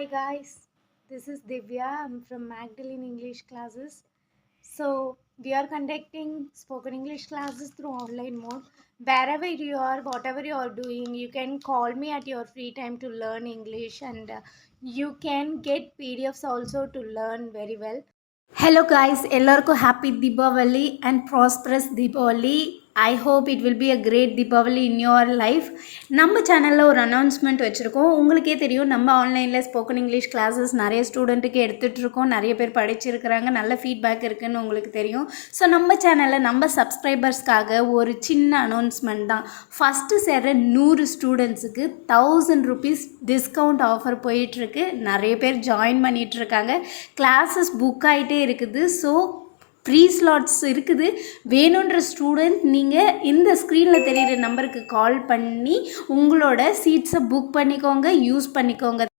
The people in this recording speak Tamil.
Hi guys, this is Divya. I'm from Magdalene English classes. So we are conducting spoken English classes through online mode. Wherever you are, whatever you are doing, you can call me at your free time to learn English, and you can get PDFs also to learn very well. Hello guys, எல்லாருக்கும் happy Deepavali and prosperous Deepavali. I hope it will be a great Deepavali in your life. நம்ம சேனலில் ஒரு அனௌன்ஸ்மெண்ட் வச்சுருக்கோம். உங்களுக்கே தெரியும், நம்ம ஆன்லைனில் ஸ்போக்கன் இங்கிலீஷ் கிளாஸஸ் நிறைய ஸ்டூடெண்ட்டுக்கு எடுத்துகிட்டு இருக்கோம். நிறைய பேர் படிச்சிருக்கிறாங்க, நல்ல ஃபீட்பேக் இருக்குதுன்னு உங்களுக்கு தெரியும். ஸோ நம்ம சேனலில் நம்ம சப்ஸ்கிரைபர்ஸ்க்காக ஒரு சின்ன அனௌன்ஸ்மெண்ட் தான். ஃபஸ்ட்டு சேர்ற 100 ஸ்டூடெண்ட்ஸுக்கு 1000 rupees டிஸ்கவுண்ட் ஆஃபர் போயிட்டுருக்கு. நிறைய பேர் ஜாயின் பண்ணிகிட்ருக்காங்க. கிளாஸஸ் புக் ஆகிட்டே இருக்குது. ஸோ ஃப்ரீ ஸ்லாட்ஸ் இருக்குது. வேணுன்ற ஸ்டூடெண்ட் நீங்கள் இந்த ஸ்க்ரீனில் தெரிகிற நம்பருக்கு கால் பண்ணி உங்களோட சீட்ஸை புக் பண்ணிக்கோங்க, யூஸ் பண்ணிக்கோங்க.